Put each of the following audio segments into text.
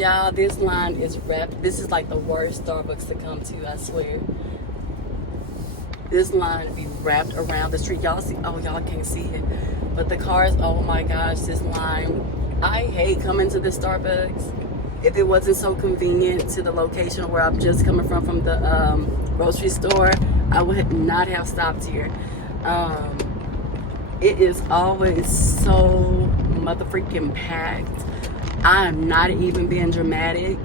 Y'all, this line is wrapped. This is like the worst Starbucks to come to, I swear. This line be wrapped around the street. Y'all see, oh, y'all can't see it. But the cars, oh my gosh, this line. I hate coming to the Starbucks. If it wasn't so convenient to the location where I'm just coming from the grocery store, I would not have stopped here. It is always so motherfucking packed. I'm not even being dramatic.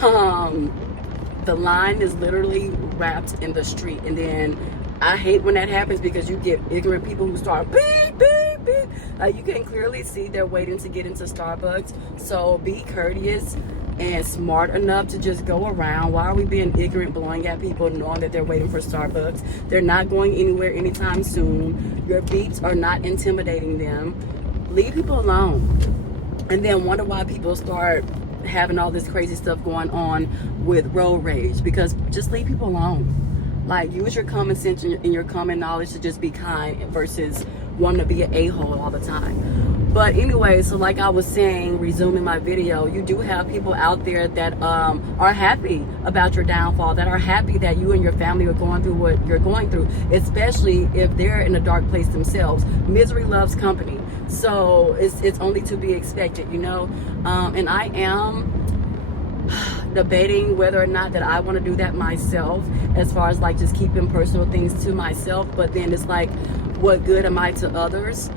The line is literally wrapped in the street, and then I hate when that happens because you get ignorant people who start beep beep beep. You can clearly see they're waiting to get into Starbucks. So be courteous and smart enough to just go around. Why are we being ignorant, blowing at people, knowing that they're waiting for Starbucks? They're not going anywhere anytime soon. Your beeps are not intimidating them. Leave people alone. And then wonder why people start having all this crazy stuff going on with road rage, because just leave people alone. Like, use your common sense and your common knowledge to just be kind versus wanting to be an a-hole all the time. But anyway, so like I was saying, resuming my video, you do have people out there that are happy about your downfall, that are happy that you and your family are going through what you're going through, especially if they're in a dark place themselves. Misery loves company. So it's only to be expected, you know. And I am debating whether or not that I want to do that myself, as far as like just keeping personal things to myself. But then it's like, what good am I to others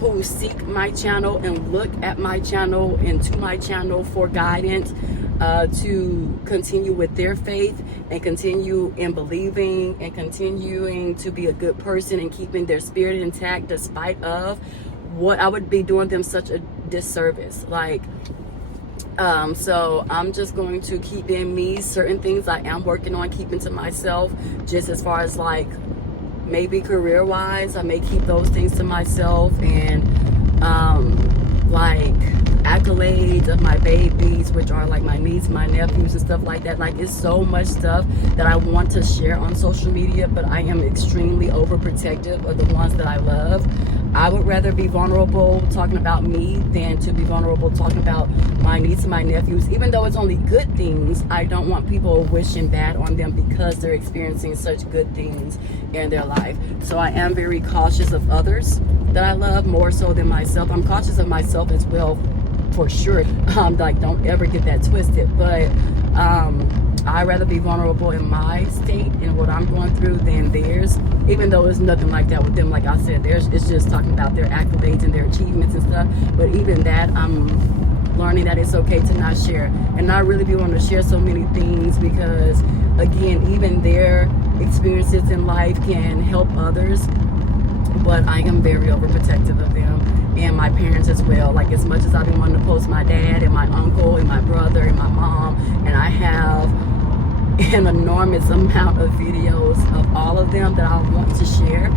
who seek my channel and look at my channel and to my channel for guidance, to continue with their faith and continue in believing and continuing to be a good person and keeping their spirit intact despite of what I would be doing them such a disservice. Like, so I'm just going to keep in me certain things I am working on keeping to myself, just as far as like maybe career wise. I may keep those things to myself, and like accolades of my babies, which are like my niece, my nephews and stuff like that. Like, it's so much stuff that I want to share on social media, but I am extremely overprotective of the ones that I love. I would rather be vulnerable talking about me than to be vulnerable talking about my niece and my nephews. Even though it's only good things, I don't want people wishing bad on them because they're experiencing such good things in their life. So I am very cautious of others that I love more so than myself. I'm cautious of myself as well, for sure. Like, don't ever get that twisted. But I'd rather be vulnerable in my state and what I'm going through than theirs, even though it's nothing like that with them. Like I said, it's just talking about their accolades and their achievements and stuff. But even that, I'm learning that it's okay to not share and not really be wanting to share so many things, because again, even their experiences in life can help others. But I am very overprotective of them and my parents as well. Like, as much as I've been wanting to post my dad and my uncle and my brother and my mom, and I have an enormous amount of videos of all of them that I want to share,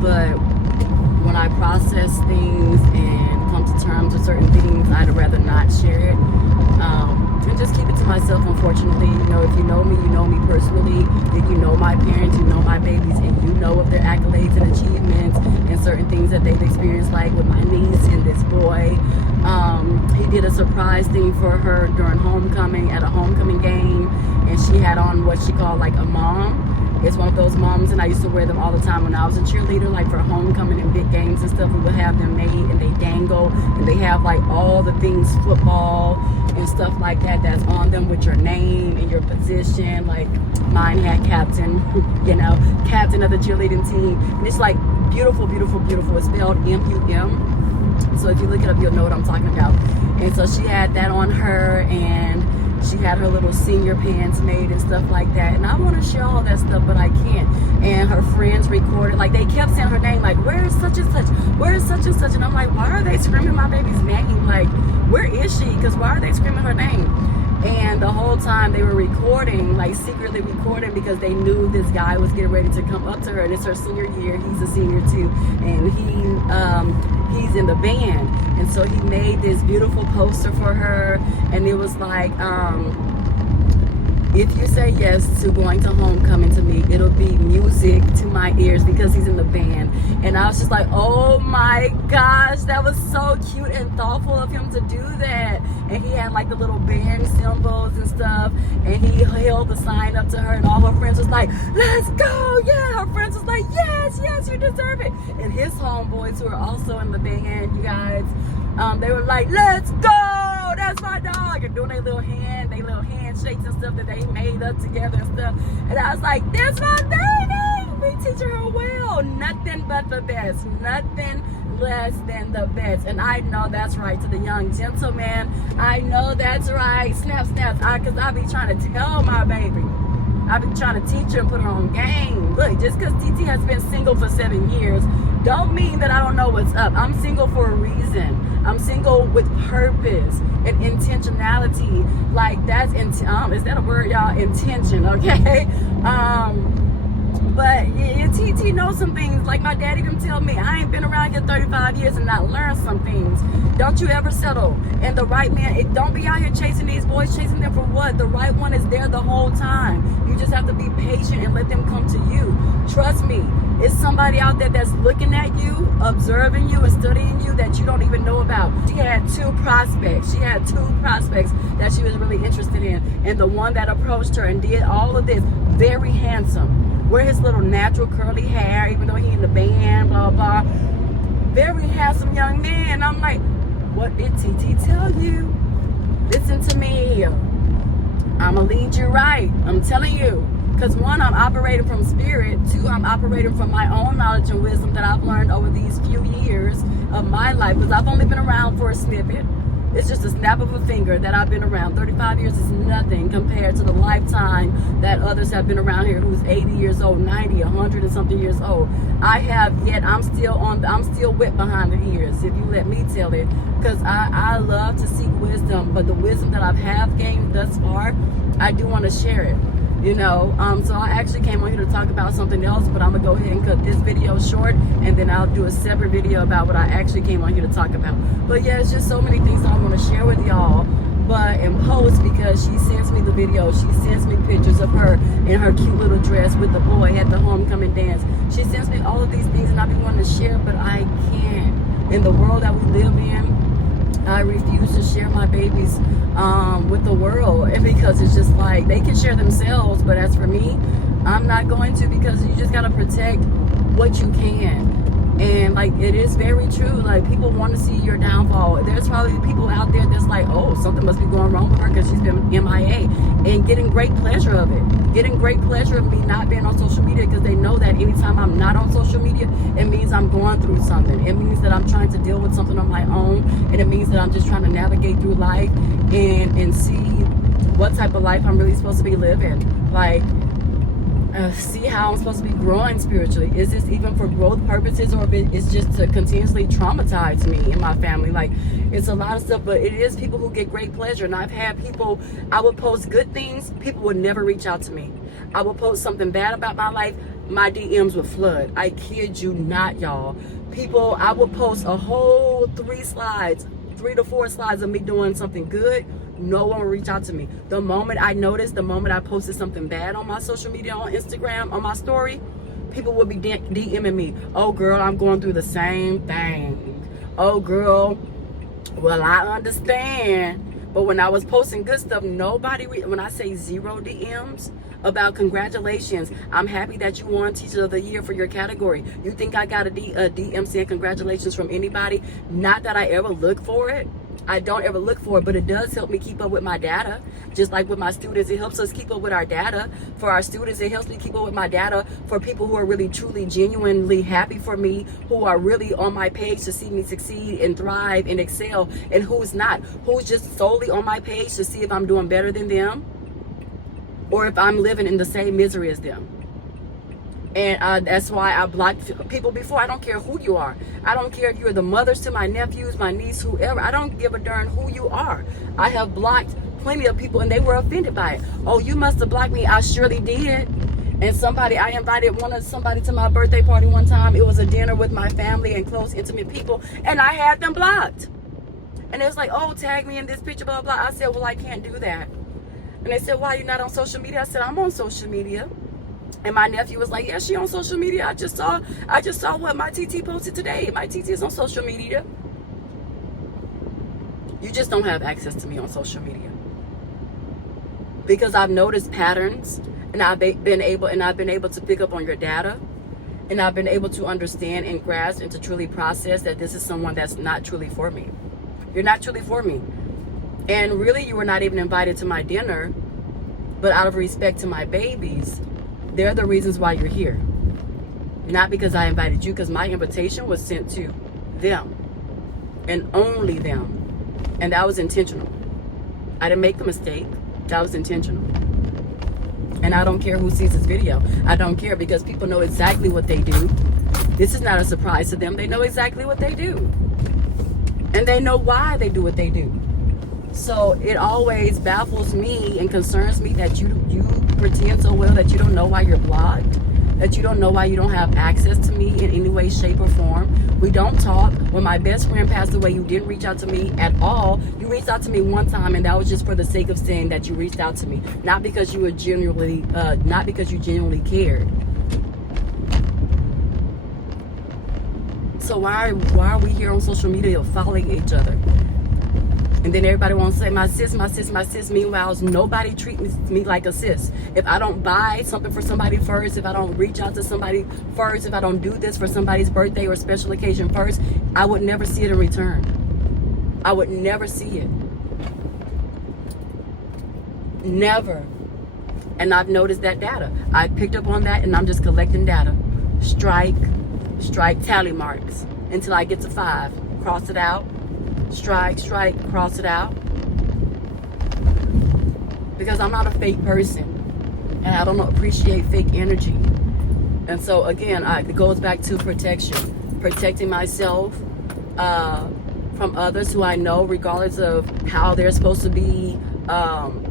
but when I process things and come to terms with certain things, I'd rather not share it, and just keep it to myself. Unfortunately, you know, if you know me personally, if you know my parents, you know my babies, and you know of their accolades and achievements and certain things that they've experienced, like with my niece and this boy. He did a surprise thing for her during homecoming at a homecoming game, and she had on what she called like a mom. It's one of those moms, and I used to wear them all the time when I was a cheerleader, like for homecoming and big games and stuff. We would have them made, and they dangle, and they have like all the things, football and stuff like that, that's on them with your name and your position. Like, mine had captain, you know, captain of the cheerleading team. And it's like beautiful, beautiful, beautiful. It's spelled M-U-M. So if you look it up, you'll know what I'm talking about. And so she had that on her, and she had her little senior pants made and stuff like that. And I want to share all that stuff, but I can't. And her friends recorded, like, they kept saying her name, like, where is such and such? Where is such and such? And I'm like, why are they screaming my baby's name? Like, where is she? Because why are they screaming her name? And the whole time they were recording, like secretly recording, because they knew this guy was getting ready to come up to her. And it's her senior year. He's a senior too. And he's in the band. And so he made this beautiful poster for her. And it was like, If you say yes to going to homecoming to me, it'll be music to my ears because he's in the band. And I was just like, oh my gosh, that was so cute and thoughtful of him to do that. And he had like the little band symbols and stuff, and he held the sign up to her, and all her friends was like, let's go, yeah. Her friends was like, yes, yes, you deserve it. And his homeboys who are also in the band, you guys, they were like, let's go, that's my dog, and doing their little handshakes and stuff that they made up together and stuff. And I was like, that's my baby, we teaching her well. Nothing but the best, nothing less than the best. And I know that's right to the young gentleman. I know that's right. Snap, snap. Because I be trying to tell my baby, I be trying to teach her and put her on game. Look, just because TT has been single for 7 years don't mean that I don't know what's up. I'm single for a reason. I'm single with purpose and intentionality. Like that's is that a word, y'all? Intention, okay? But TT knows some things. Like my daddy can tell me, I ain't been around here 35 years and not learned some things. Don't you ever settle. And the right man, don't be out here chasing these boys, chasing them for what? The right one is there the whole time. You just have to be patient and let them come to you. Trust me, it's somebody out there that's looking at you, observing you, and studying you that you don't even know about. She had two prospects. She had two prospects that she was really interested in. And the one that approached her and did all of this, very handsome. Wear his little natural curly hair, even though he in the band, blah, blah. Very handsome young man. I'm like, what did TT tell you? Listen to me. I'm going to lead you right. I'm telling you. Because one, I'm operating from spirit. Two, I'm operating from my own knowledge and wisdom that I've learned over these few years of my life. Because I've only been around for a snippet. It's just a snap of a finger that I've been around. 35 years is nothing compared to the lifetime that others have been around here who's 80 years old, 90, 100 and something years old. I'm still wet behind the ears, if you let me tell it. Because I love to seek wisdom, but the wisdom that I have gained thus far, I do want to share it. You know, so I actually came on here to talk about something else, but I'm gonna go ahead and cut this video short, and then I'll do a separate video about what I actually came on here to talk about. But yeah, it's just so many things I want to share with y'all, but in post, because she sends me the video, she sends me pictures of her in her cute little dress with the boy at the homecoming dance. She sends me all of these things, and I've been wanting to share, but I can't. In the world that we live in, I refuse to share my babies with the world, and because it's just like they can share themselves, but as for me, I'm not going to, because you just got to protect what you can. And like, it is very true, like people want to see your downfall. There's probably people out there that's like, oh, something must be going wrong with her because she's been MIA, and getting great pleasure of it, getting great pleasure of me not being on social media, because they know that anytime I'm not on social media, it means I'm going through something. It means that I'm trying to deal with something on my own, and it means that I'm just trying to navigate through life and see what type of life I'm really supposed to be living. Like, see how I'm supposed to be growing spiritually. Is this even for growth purposes, or if it's just to continuously traumatize me and my family? Like, it's a lot of stuff, but it is people who get great pleasure. And I've had people, I would post good things, people would never reach out to me. I would post something bad about my life, my DMs would flood. I kid you not, y'all. People, I would post a whole 3 to 4 slides of me doing something good. No one will reach out to me. The moment I posted something bad on my social media, on Instagram, on my story, people would be DMing me. Oh girl, I'm going through the same thing. Oh girl, well, I understand. But when I was posting good stuff, when I say 0 DMs about congratulations, I'm happy that you won Teacher of the Year for your category. You think I got a DM saying congratulations from anybody? Not that I ever look for it. I don't ever look for it, but it does help me keep up with my data. Just like with my students, it helps us keep up with our data. For our students, it helps me keep up with my data. For people who are really, truly, genuinely happy for me, who are really on my page to see me succeed and thrive and excel, and who's not, who's just solely on my page to see if I'm doing better than them, or if I'm living in the same misery as them. And that's why I blocked people before. I don't care who you are. I don't care if you're the mothers to my nephews, my niece, whoever. I don't give a darn who you are. I have blocked plenty of people, and they were offended by it. Oh, you must have blocked me. I surely did. And I invited somebody to my birthday party one time. It was a dinner with my family and close, intimate people, and I had them blocked. And it was like, oh, tag me in this picture, blah, blah. I said, well, I can't do that. And they said, why are you not on social media? I said, I'm on social media. And my nephew was like, yeah, she on social media. I just saw what my TT posted today. My TT is on social media. You just don't have access to me on social media. Because I've noticed patterns, and I've been able to pick up on your data, and I've been able to understand and grasp and to truly process that this is someone that's not truly for me. You're not truly for me. And really, you were not even invited to my dinner, but out of respect to my babies, they're the reasons why you're here. Not because I invited you, because my invitation was sent to them and only them. And that was intentional. I didn't make the mistake. That was intentional. And I don't care who sees this video. I don't care, because people know exactly what they do. This is not a surprise to them. They know exactly what they do. And they know why they do what they do. So it always baffles me and concerns me that you pretend so well that you don't know why you're blocked, that you don't know why you don't have access to me in any way, shape, or form. We don't talk. When my best friend passed away, you didn't reach out to me at all. You reached out to me one time, and that was just for the sake of saying that you reached out to me, not because you were genuinely, not because you genuinely cared. So why are we here on social media following each other? And then everybody wants to say, my sis, my sis, my sis. Meanwhile, nobody treats me like a sis. If I don't buy something for somebody first, if I don't reach out to somebody first, if I don't do this for somebody's birthday or special occasion first, I would never see it in return. I would never see it. Never. And I've noticed that data. I picked up on that, and I'm just collecting data. Strike tally marks until I get to 5. Cross it out. Strike, cross it out. Because I'm not a fake person, and I don't appreciate fake energy. And so again, it goes back to protection, protecting myself from others who I know, regardless of how they're supposed to be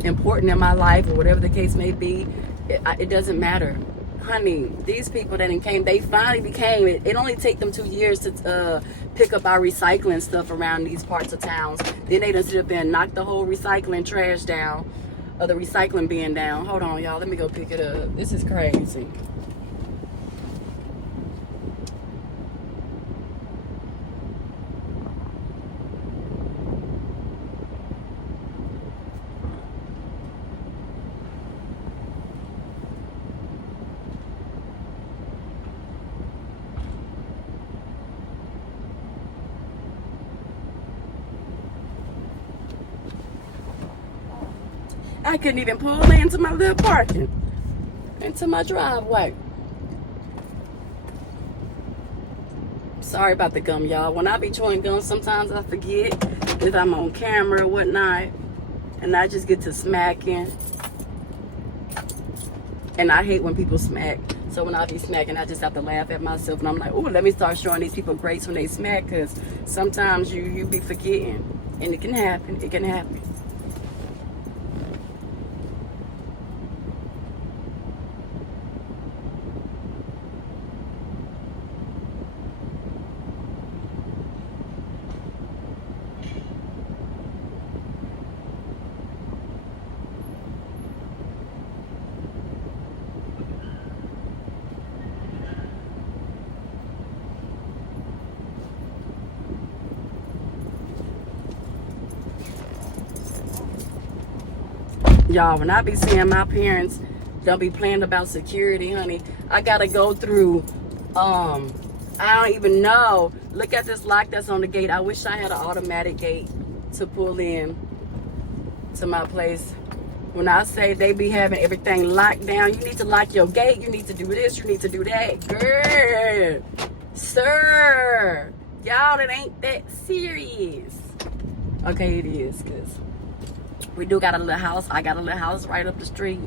important in my life or whatever the case may be. It doesn't matter. Honey, these people that came, they finally became, it only take them 2 years to pick up our recycling stuff around these parts of towns. Then they done sit up there and knock the whole recycling trash down, or the recycling bin down. Hold on, y'all, let me go pick it up. This is crazy. I couldn't even pull into my little parking, into my driveway. Sorry about the gum, y'all. When I be chewing gum, sometimes I forget if I'm on camera or whatnot, and I just get to smacking. And I hate when people smack. So when I be smacking, I just have to laugh at myself, and I'm like, oh, let me start showing these people grace when they smack, because sometimes you be forgetting, and it can happen. It can happen. Y'all, when I be seeing my parents, they'll be playing about security, honey. I gotta go through, I don't even know. Look at this lock that's on the gate. I wish I had an automatic gate to pull in to my place. When I say they be having everything locked down, you need to lock your gate. You need to do this. You need to do that. Girl, sir, y'all, it ain't that serious. Okay, it is, because we do got a little house. I got a little house right up the street.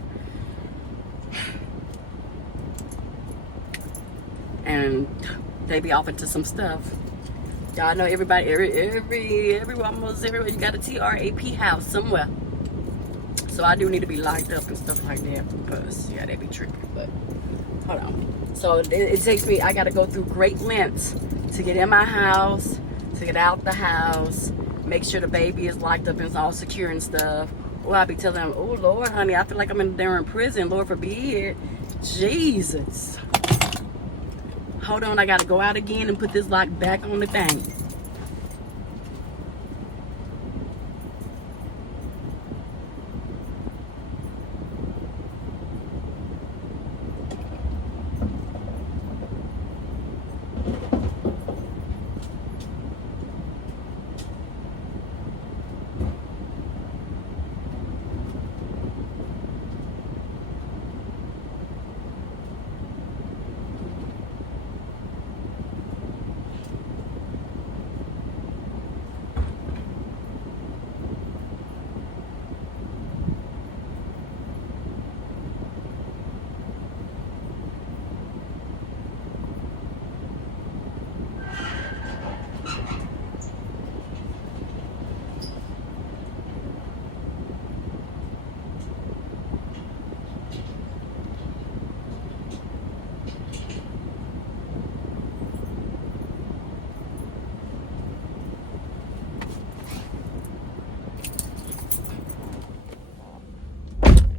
And they be off into some stuff. Y'all know everybody, almost everywhere, you got a TRAP house somewhere. So I do need to be locked up and stuff like that, because, yeah, they be tripping, but hold on. So it takes me, I got to go through great lengths to get in my house, to get out the house, make sure the baby is locked up and it's all secure and stuff, Well, I be telling them, oh Lord, honey, I feel like I'm in prison. Lord forbid. Jesus. Hold on, I gotta go out again and put this lock back on the thing.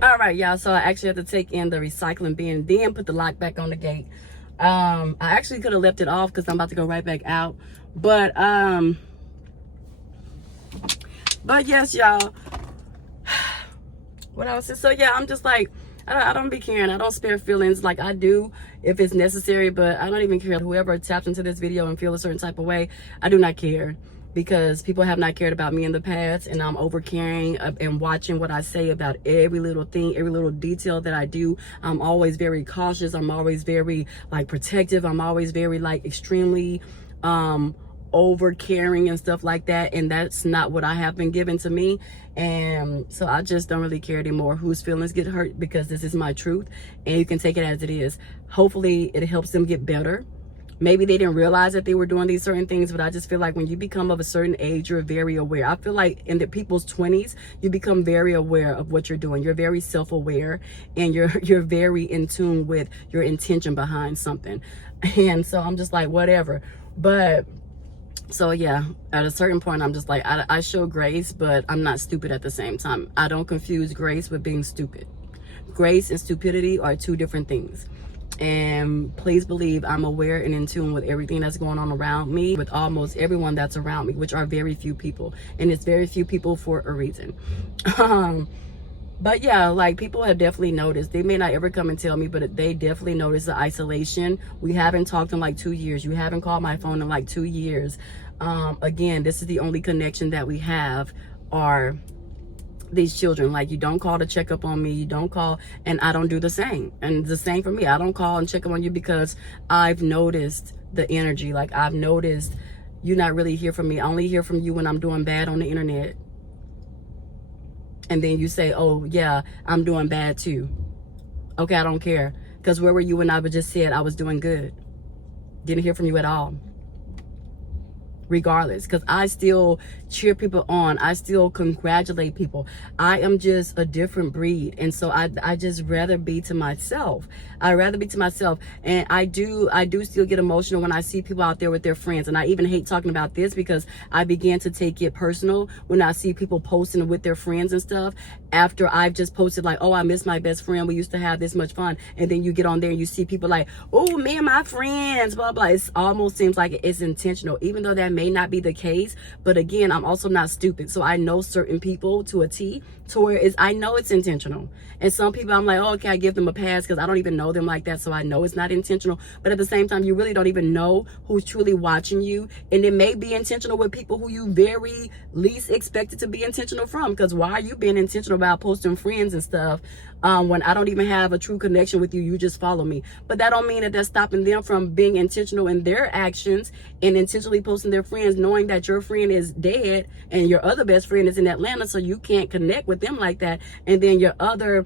All right, y'all. So I actually had to take in the recycling bin, then put the lock back on the gate. I actually could have left it off because I'm about to go right back out. But yes, y'all. What else? So yeah, I'm just like, I don't be caring. I don't spare feelings. Like I do if it's necessary, but I don't even care. Whoever taps into this video and feel a certain type of way, I do not care. Because people have not cared about me in the past, and I'm over caring and watching what I say about every little thing, every little detail that I do. I'm always very cautious. I'm always very like protective. I'm always very like extremely over caring and stuff like that, and that's not what I have been given to me. And so I just don't really care anymore whose feelings get hurt, because this is my truth and you can take it as it is. Hopefully it helps them get better. Maybe they didn't realize that they were doing these certain things, but I just feel like when you become of a certain age, you're very aware. I feel like in the people's 20s, you become very aware of what you're doing. You're very self-aware, and you're very in tune with your intention behind something. And so I'm just like, whatever. But so yeah, at a certain point, I'm just like, I show grace, but I'm not stupid at the same time. I don't confuse grace with being stupid. Grace and stupidity are two different things. And please believe I'm aware and in tune with everything that's going on around me, with almost everyone that's around me, which are very few people. And it's very few people for a reason. But yeah, like people have definitely noticed. They may not ever come and tell me, but they definitely notice the isolation. We haven't talked in like 2 years. You haven't called my phone in like 2 years. Again, this is the only connection that we have, are these children. Like, you don't call to check up on me, you don't call, and I don't do the same. And the same for me. I don't call and check up on you because I've noticed the energy. Like, I've noticed you not really hear from me. I only hear from you when I'm doing bad on the internet, and then you say, oh yeah, I'm doing bad too. Okay, I don't care, because where were you when I just said I was doing good? Didn't hear from you at all. Regardless, because I still cheer people on, I still congratulate people. I am just a different breed, and so I just rather be to myself. I rather be to myself. And I do still get emotional when I see people out there with their friends. And I even hate talking about this because I began to take it personal when I see people posting with their friends and stuff after I've just posted like, oh, I miss my best friend, we used to have this much fun. And then you get on there and you see people like, oh, me and my friends, blah blah. It almost seems like it's intentional, even though that may not be the case. But again, I'm also not stupid, so I know certain people to a T, to where I know it's intentional. And some people I'm like, oh, okay, I give them a pass because I don't even know them like that, so I know it's not intentional. But at the same time, you really don't even know who's truly watching you, and it may be intentional with people who you very least expected to be intentional from. Because why are you being intentional about posting friends and stuff when I don't even have a true connection with you? You just follow me. But that don't mean that that's stopping them from being intentional in their actions and intentionally posting their friends, knowing that your friend is dead and your other best friend is in Atlanta, so you can't connect with them like that. And then your other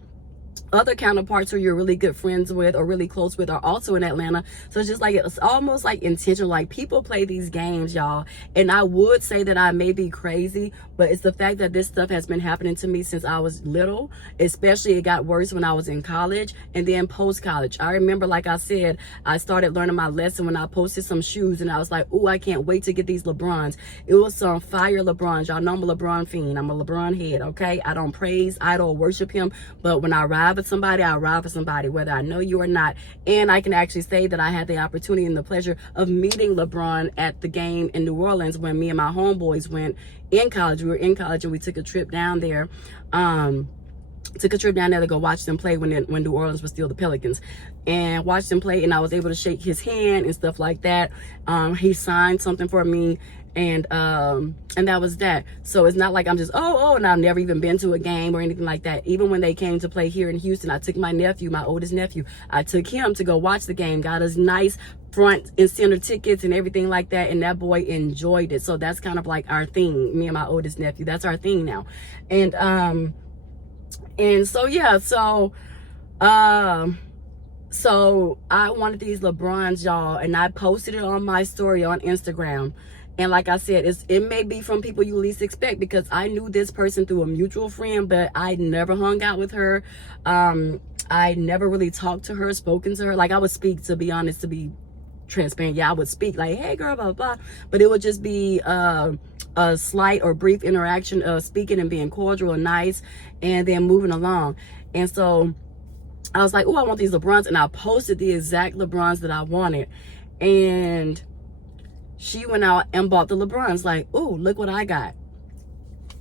other counterparts who you're really good friends with or really close with are also in Atlanta. So it's just like, it's almost like intentional. Like, people play these games, y'all, and I would say that I may be crazy, but it's the fact that this stuff has been happening to me since I was little. Especially it got worse when I was in college and then post-college. I remember, like I said, I started learning my lesson when I posted some shoes and I was like, oh, I can't wait to get these LeBrons. It was some fire LeBrons. Y'all know I'm a LeBron fiend. I'm a LeBron head, okay? I don't praise, idol, worship him, but when I ride with somebody, I ride for somebody, whether I know you or not. And I can actually say that I had the opportunity and the pleasure of meeting LeBron at the game in New Orleans when me and my homeboys went in college. We were in college and we took a trip down there. To go watch them play when New Orleans was still the Pelicans, and watch them play, and I was able to shake his hand and stuff like that. He signed something for me, and that was that. So it's not like I'm just and I've never even been to a game or anything like that. Even when they came to play here in Houston, I took my nephew, my oldest nephew, I took him to go watch the game, got us nice front and center tickets and everything like that, and that boy enjoyed it. So that's kind of like our thing, me and my oldest nephew. That's our thing now. And so yeah, so I wanted these LeBrons, y'all, and I posted it on my story on Instagram. And like I said, it may be from people you least expect, because I knew this person through a mutual friend, but I never hung out with her. I never really talked to her, spoken to her. Like, I would speak, to be honest, to be transparent. Yeah, I would speak like, hey girl, blah, blah, blah. But it would just be a slight or brief interaction of speaking and being cordial and nice, and then moving along. And so I was like, oh, I want these LeBrons. And I posted the exact LeBrons that I wanted. And she went out and bought the LeBrons. Like, oh, look what I got.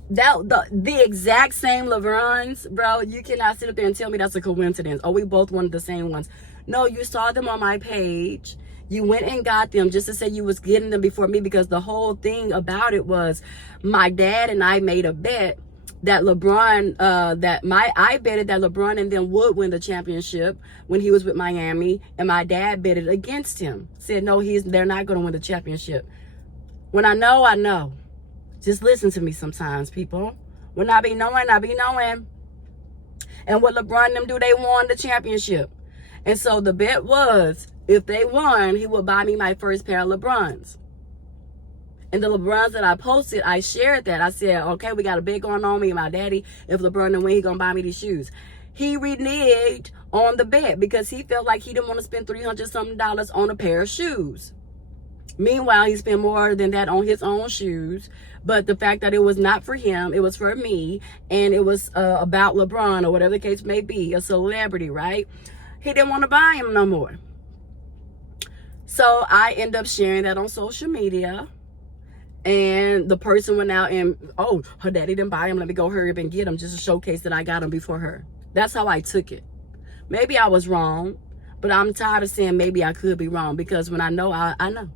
The exact same LeBrons, bro. You cannot sit up there and tell me that's a coincidence. Oh, we both wanted the same ones. No, you saw them on my page. You went and got them just to say you was getting them before me, because the whole thing about it was my dad and I made a bet that LeBron, I betted that LeBron and them would win the championship when he was with Miami, and my dad betted against him. Said, no, they're not going to win the championship. When I know, I know. Just listen to me sometimes, people. When I be knowing, I be knowing. And what LeBron and them do, they won the championship. And so the bet was, if they won, he would buy me my first pair of LeBrons. And the LeBrons that I posted, I shared that. I said, okay, we got a bet going on, me and my daddy. If LeBron didn't win, he gonna buy me these shoes. He reneged on the bet because he felt like he didn't want to spend $300-something on a pair of shoes. Meanwhile, he spent more than that on his own shoes. But the fact that it was not for him, it was for me, and it was about LeBron or whatever the case may be, a celebrity, right? He didn't want to buy him no more. So I end up sharing that on social media. And the person went out and, oh, her daddy didn't buy him. Let me go hurry up and get him just to showcase that I got him before her. That's how I took it. Maybe I was wrong, but I'm tired of saying maybe I could be wrong, because when I know, I know.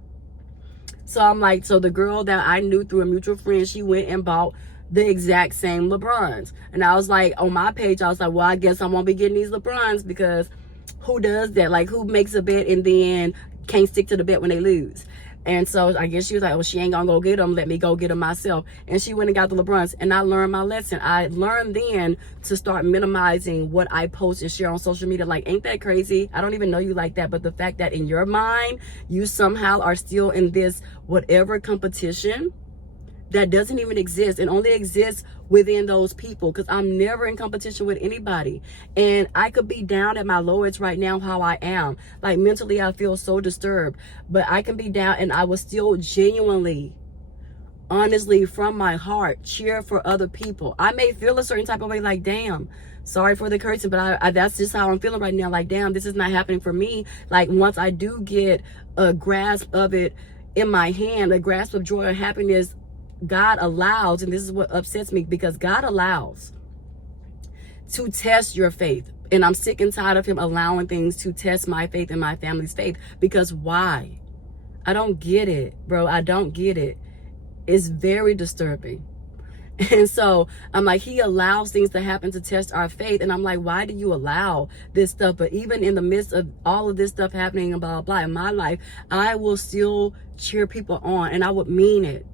So I'm like, so the girl that I knew through a mutual friend, she went and bought the exact same LeBrons. And I was like, on my page, I was like, well, I guess I won't be getting these LeBrons, because who does that? Like, who makes a bet and then can't stick to the bet when they lose? And so I guess she was like, well, she ain't gonna go get them. Let me go get them myself. And she went and got the LeBrons. And I learned my lesson. I learned then to start minimizing what I post and share on social media. Like, ain't that crazy? I don't even know you like that. But the fact that in your mind, you somehow are still in this whatever competition that doesn't even exist and only exists within those people, because I'm never in competition with anybody. And I could be down at my lowest right now, how I am. Like, mentally, I feel so disturbed, but I can be down and I will still genuinely, honestly, from my heart, cheer for other people. I may feel a certain type of way, like, damn, sorry for the cursing, but I that's just how I'm feeling right now. Like, damn, this is not happening for me. Like, once I do get a grasp of it in my hand, a grasp of joy or happiness, God allows, and this is what upsets me, because God allows to test your faith. And I'm sick and tired of him allowing things to test my faith and my family's faith. Because why? I don't get it, bro. I don't get it. It's very disturbing. And so I'm like, he allows things to happen to test our faith. And I'm like, why do you allow this stuff? But even in the midst of all of this stuff happening and blah, blah, blah in my life, I will still cheer people on, and I would mean it.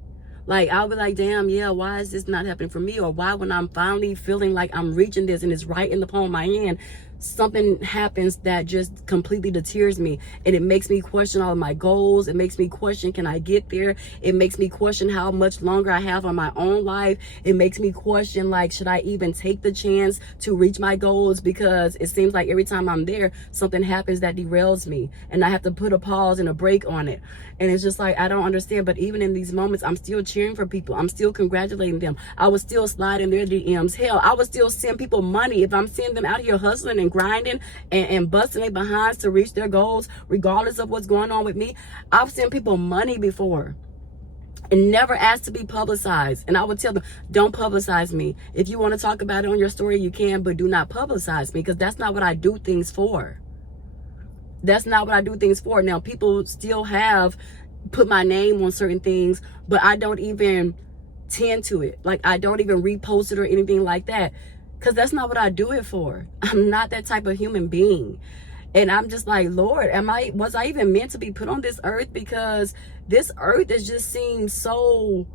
Like, I'll be like, damn, yeah, why is this not happening for me? Or why, when I'm finally feeling like I'm reaching this and it's right in the palm of my hand, something happens that just completely deters me, and it makes me question all of my goals. It makes me question, can I get there? It makes me question how much longer I have on my own life. It makes me question, like, should I even take the chance to reach my goals? Because it seems like every time I'm there, something happens that derails me, and I have to put a pause and a break on it. And it's just like, I don't understand. But even in these moments, I'm still cheering for people. I'm still congratulating them. I would still slide in their DMs. Hell, I would still send people money if I'm seeing them out here hustling and grinding and busting their behinds to reach their goals, regardless of what's going on with me. I've sent people money before and never asked to be publicized. And I would tell them, don't publicize me. If you want to talk about it on your story, you can, but do not publicize me, because that's not what I do things for. That's not what I do things for. Now, people still have put my name on certain things, but I don't even tend to it. Like, I don't even repost it or anything like that, because that's not what I do it for. I'm not that type of human being. And I'm just like, Lord, was I even meant to be put on this earth? Because this earth is just seems so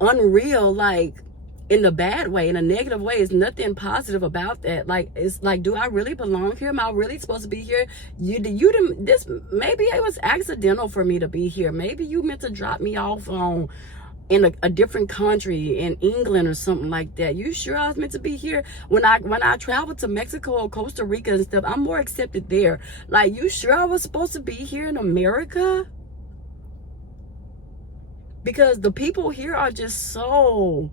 unreal, like, in a bad way, in a negative way. It's nothing positive about that. Like, it's like, do I really belong here? Am I really supposed to be here? This, maybe it was accidental for me to be here. Maybe you meant to drop me off in a different country, in England or something like that. You sure I was meant to be here? When I traveled to Mexico or Costa Rica and stuff, I'm more accepted there. Like, you sure I was supposed to be here in America? Because the people here are just something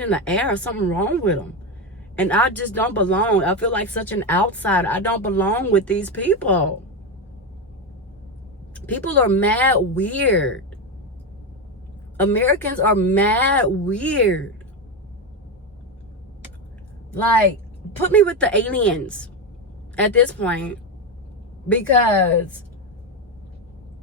in the air, something wrong with them. And I just don't belong. I feel like such an outsider. I don't belong with these people. People are mad weird. Americans are mad weird. Like, put me with the aliens at this point, because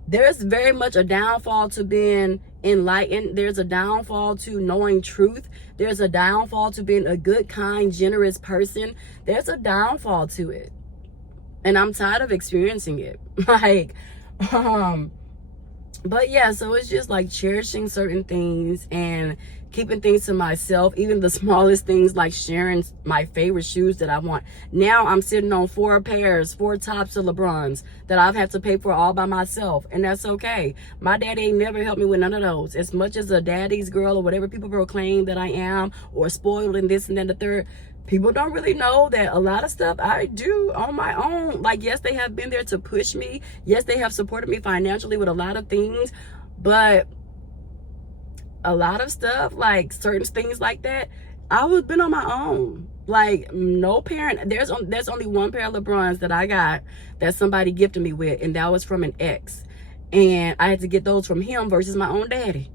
there's very much a downfall to being enlightened. There's a downfall to knowing truth. There's a downfall to being a good, kind, generous person. There's a downfall to it. And I'm tired of experiencing it. Like, but yeah, so it's just like cherishing certain things and keeping things to myself, even the smallest things, like sharing my favorite shoes that I want. Now I'm sitting on 4 tops of LeBrons that I've had to pay for all by myself, and that's okay. My daddy ain't never helped me with none of those. As much as a daddy's girl or whatever people proclaim that I am, or spoiled and this and that and the third, people don't really know that a lot of stuff I do on my own. Like, yes, they have been there to push me. Yes, they have supported me financially with a lot of things, but a lot of stuff, like certain things like that, I was been on my own. Like, no parent, there's only one pair of LeBrons that I got that somebody gifted me with, and that was from an ex. And I had to get those from him versus my own daddy.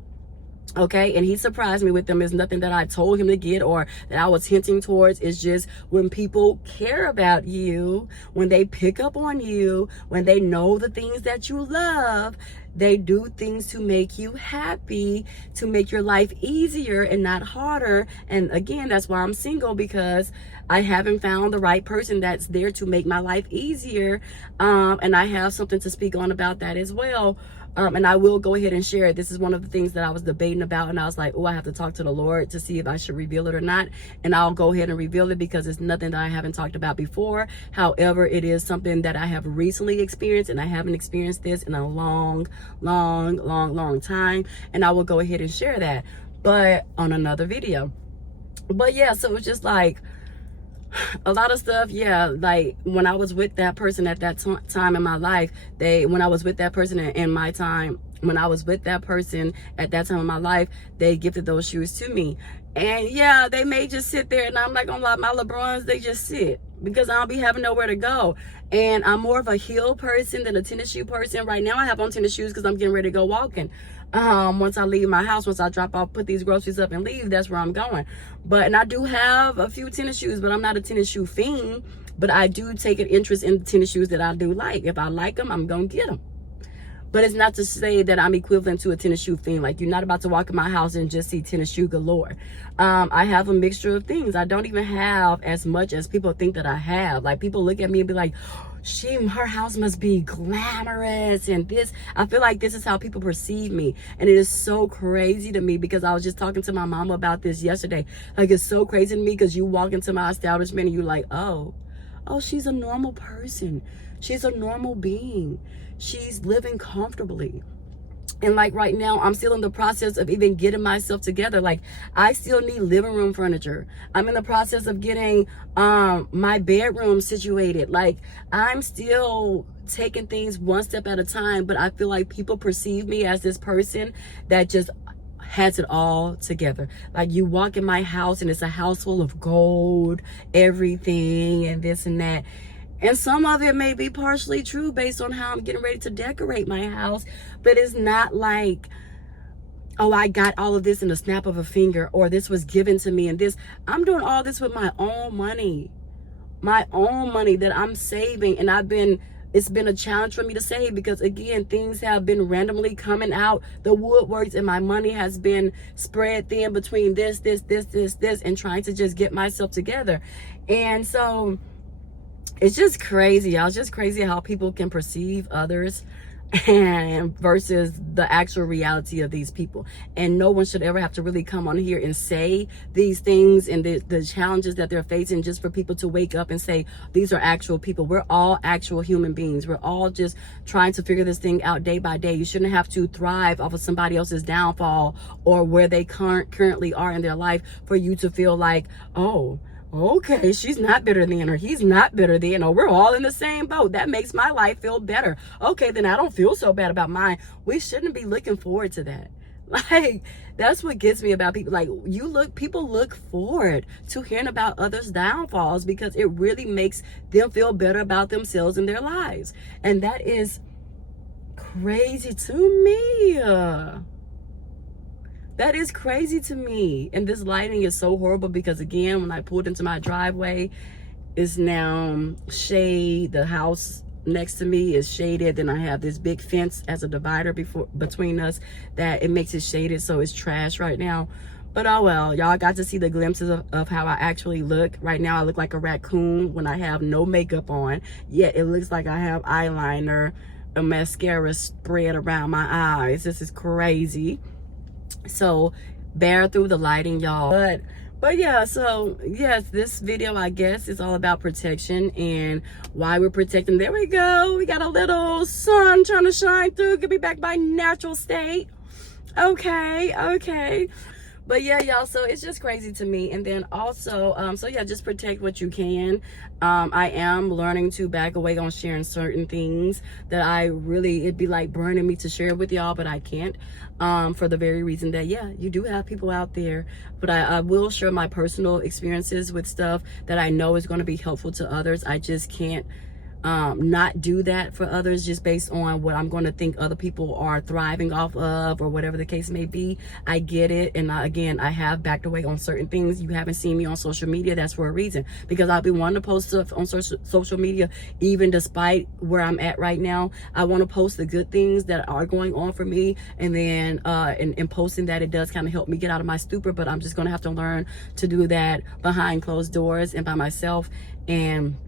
Okay, and he surprised me with them. It's nothing that I told him to get or that I was hinting towards. It's just when people care about you, when they pick up on you, when they know the things that you love, they do things to make you happy, to make your life easier and not harder. And again, that's why I'm single, because I haven't found the right person that's there to make my life easier. And I have something to speak on about that as well. And I will go ahead and share it. This is one of the things that I was debating about, and I was like, oh, I have to talk to the Lord to see if I should reveal it or not. And I'll go ahead and reveal it, because it's nothing that I haven't talked about before. However, it is something that I have recently experienced, and I haven't experienced this in a long time. And I will go ahead and share that, but on another video. But yeah, so it's just like a lot of stuff. Yeah, like when I was with that person at that time in my life, when I was with that person in my time, when I was with that person at that time in my life, they gifted those shoes to me. And yeah, they may just sit there, and I'm not gonna lie, my LeBrons, they just sit, because I don't be having nowhere to go. And I'm more of a heel person than a tennis shoe person. Right now I have on tennis shoes because I'm getting ready to go walking. Once I leave my house, once I drop off, put these groceries up and leave, that's where I'm going. And I do have a few tennis shoes, but I'm not a tennis shoe fiend. But I do take an interest in the tennis shoes that I do like. If I like them, I'm gonna get them. But it's not to say that I'm equivalent to a tennis shoe fiend. Like, you're not about to walk in my house and just see tennis shoe galore. I have a mixture of things. I don't even have as much as people think that I have. Like, people look at me and be like, her house must be glamorous and this. I feel like this is how people perceive me, and it is so crazy to me because I was just talking to my mama about this yesterday. Like, it's so crazy to me because you walk into my establishment and you're like, oh, she's a normal person, she's a normal being, she's living comfortably. And like right now, I'm still in the process of even getting myself together. Like, I still need living room furniture. I'm in the process of getting my bedroom situated. Like, I'm still taking things one step at a time, but I feel like people perceive me as this person that just has it all together. Like, you walk in my house and it's a house full of gold, everything and this and that. And some of it may be partially true based on how I'm getting ready to decorate my house. But it's not like, oh, I got all of this in a snap of a finger, or this was given to me and this. I'm doing all this with my own money. My own money that I'm saving. And it's been a challenge for me to save because, again, things have been randomly coming out the woodworks, and my money has been spread thin between this, and trying to just get myself together. And so it's just crazy, y'all. It's just crazy how people can perceive others and versus the actual reality of these people. And no one should ever have to really come on here and say these things and the challenges that they're facing, just for people to wake up and say these are actual people. We're all actual human beings. We're all just trying to figure this thing out day by day. You shouldn't have to thrive off of somebody else's downfall or where they currently are in their life for you to feel like, oh, okay, she's not better than, or he's not better than, or we're all in the same boat. That makes my life feel better. Okay, then I don't feel so bad about mine. We shouldn't be looking forward to that. Like, that's what gets me about people. Like, people look forward to hearing about others' downfalls because it really makes them feel better about themselves and their lives. And that is crazy to me. That is crazy to me. And this lighting is so horrible because, again, when I pulled into my driveway, it's now shade. The house next to me is shaded. Then I have this big fence as a divider between us that it makes it shaded, so it's trash right now. But oh well, y'all got to see the glimpses of how I actually look. Right now I look like a raccoon when I have no makeup on. Yet it looks like I have eyeliner, a mascara spread around my eyes. This is crazy. So bear through the lighting, y'all. But yeah, so yes, this video, I guess, is all about protection and why we're protecting. There we go. We got a little sun trying to shine through. Get me back by natural state. Okay. But yeah, y'all, so it's just crazy to me. And then also, so yeah, just protect what you can. I am learning to back away on sharing certain things that it'd be like burning me to share with y'all, but I can't, for the very reason that, yeah, you do have people out there. But I will share my personal experiences with stuff that I know is going to be helpful to others. I just can't not do that for others just based on what I'm going to think other people are thriving off of, or whatever the case may be. I get it. And again, I have backed away on certain things. You haven't seen me on social media. That's for a reason, because I'll be wanting to post stuff on social media, even despite where I'm at right now. I want to post the good things that are going on for me, and then in posting that, it does kind of help me get out of my stupor. But I'm just going to have to learn to do that behind closed doors and by myself, and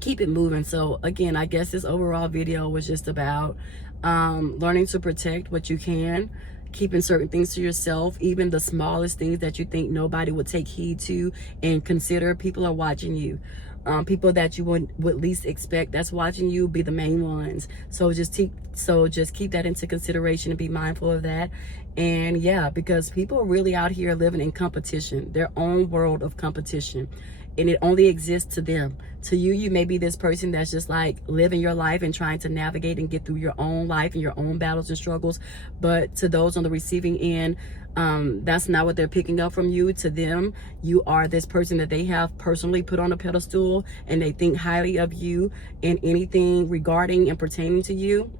keep it moving. So again, I guess this overall video was just about learning to protect what you can, keeping certain things to yourself, even the smallest things that you think nobody would take heed to, and consider people are watching you. People that you would least expect that's watching you be the main ones. So just keep that into consideration and be mindful of that. And yeah, because people are really out here living in competition, their own world of competition. And it only exists to them. To you, you may be this person that's just like living your life and trying to navigate and get through your own life and your own battles and struggles. But to those on the receiving end, that's not what they're picking up from you. To them, you are this person that they have personally put on a pedestal, and they think highly of you, and anything regarding and pertaining to you,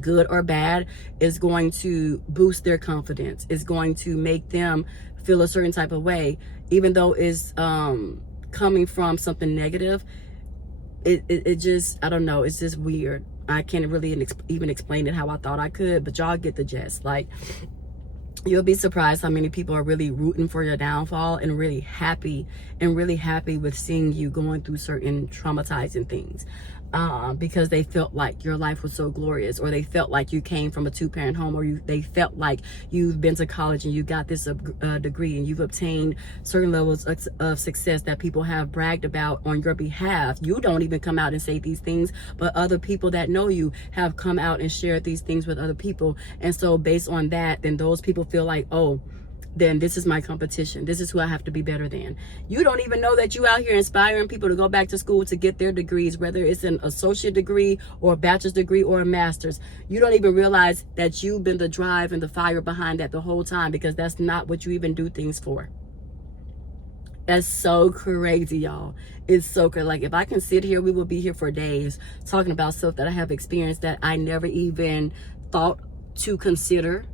good or bad, is going to boost their confidence. It's going to make them feel a certain type of way, even though it's coming from something negative. It just, I don't know, it's just weird. I can't really even explain it how I thought I could, but y'all get the gist. Like, you'll be surprised how many people are really rooting for your downfall and really happy with seeing you going through certain traumatizing things. because they felt like your life was so glorious, or they felt like you came from a two-parent home, or they felt like you've been to college and you got this degree and you've obtained certain levels of success that people have bragged about on your behalf. You don't even come out and say these things, but other people that know you have come out and shared these things with other people. And so based on that, then those people feel like, oh, then this is my competition. This is who I have to be better than. You don't even know that you out here inspiring people to go back to school to get their degrees, whether it's an associate degree or a bachelor's degree or a master's. You don't even realize that you've been the drive and the fire behind that the whole time, because that's not what you even do things for. That's so crazy, y'all. It's so crazy. Like, if I can sit here, we will be here for days talking about stuff that I have experienced that I never even thought to consider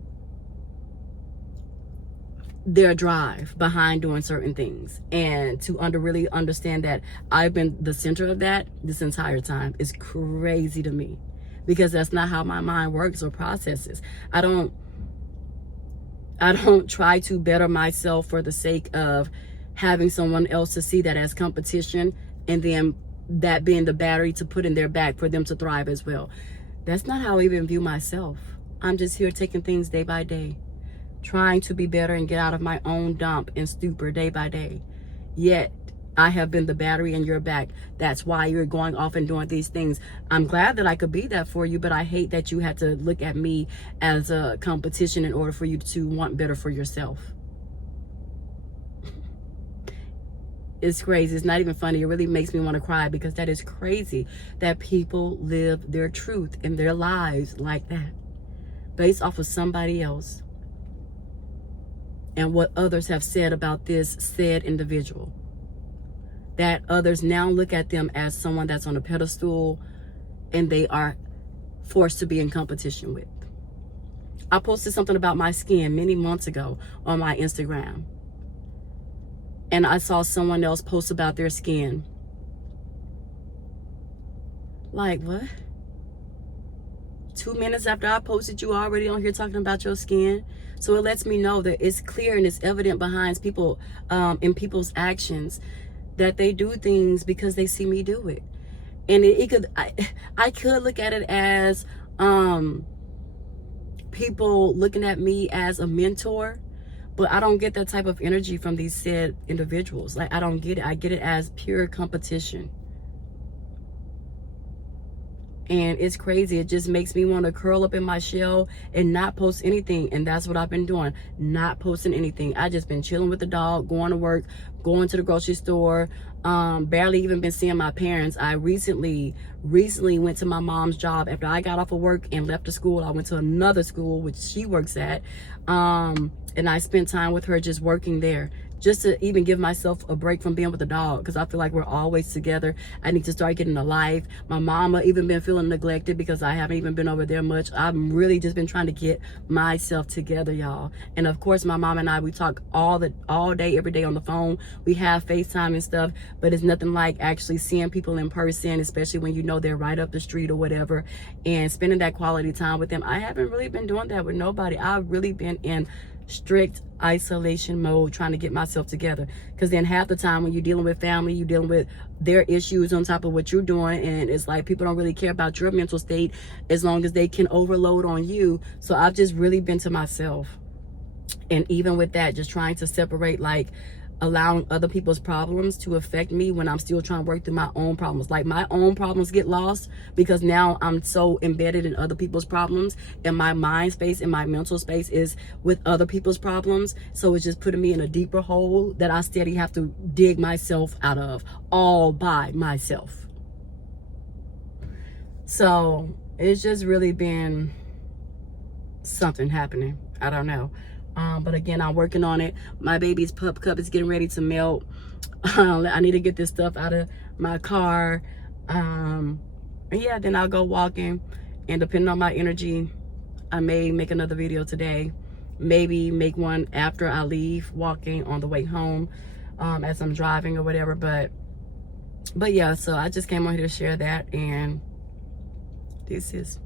their drive behind doing certain things, and to really understand that I've been the center of that this entire time is crazy to me, because that's not how my mind works or processes. I don't try to better myself for the sake of having someone else to see that as competition, and then that being the battery to put in their back for them to thrive as well. That's not how I even view myself. I'm just here taking things day by day, trying to be better and get out of my own dump and stupor day by day. Yet I have been the battery in your back. That's why you're going off and doing these things. I'm glad that I could be that for you, but I hate that you had to look at me as a competition in order for you to want better for yourself. It's crazy. It's not even funny. It really makes me want to cry, because that is crazy that people live their truth in their lives like that, based off of somebody else and what others have said about this said individual, that others now look at them as someone that's on a pedestal and they are forced to be in competition with. I posted something about my skin many months ago on my Instagram, and I saw someone else post about their skin. Like, what? 2 minutes after I posted, you already on here talking about your skin? So it lets me know that it's clear and it's evident behind people, in people's actions, that they do things because they see me do it. And I could look at it as people looking at me as a mentor, but I don't get that type of energy from these said individuals. Like, I don't get it. I get it as pure competition. And it's crazy. It just makes me want to curl up in my shell and not post anything. And that's what I've been doing. Not posting anything. I just been chilling with the dog, going to work, going to the grocery store, barely even been seeing my parents. I recently went to my mom's job after I got off of work and left the school. I went to another school, which she works at. And I spent time with her just working there, just to even give myself a break from being with the dog, because I feel like we're always together. I need to start getting a life. My mama even been feeling neglected because I haven't even been over there much. I've really just been trying to get myself together, y'all. And of course, my mom and I, we talk all day, every day on the phone. We have FaceTime and stuff, but it's nothing like actually seeing people in person, especially when you know they're right up the street or whatever, and spending that quality time with them. I haven't really been doing that with nobody. I've really been in strict isolation mode, trying to get myself together, because then half the time when you're dealing with family, you're dealing with their issues on top of what you're doing, and it's like people don't really care about your mental state as long as they can overload on you. So I've just really been to myself, and even with that, just trying to separate, like allowing other people's problems to affect me when I'm still trying to work through my own problems. Like, my own problems get lost because now I'm so embedded in other people's problems, and my mind space and my mental space is with other people's problems. So it's just putting me in a deeper hole that I steady have to dig myself out of all by myself. So it's just really been something happening. I don't know. But again, I'm working on it. My baby's pup cup is getting ready to melt. I need to get this stuff out of my car. And yeah, then I'll go walking. And depending on my energy, I may make another video today. Maybe make one after I leave, walking on the way home, as I'm driving or whatever. But yeah, so I just came on here to share that. And this is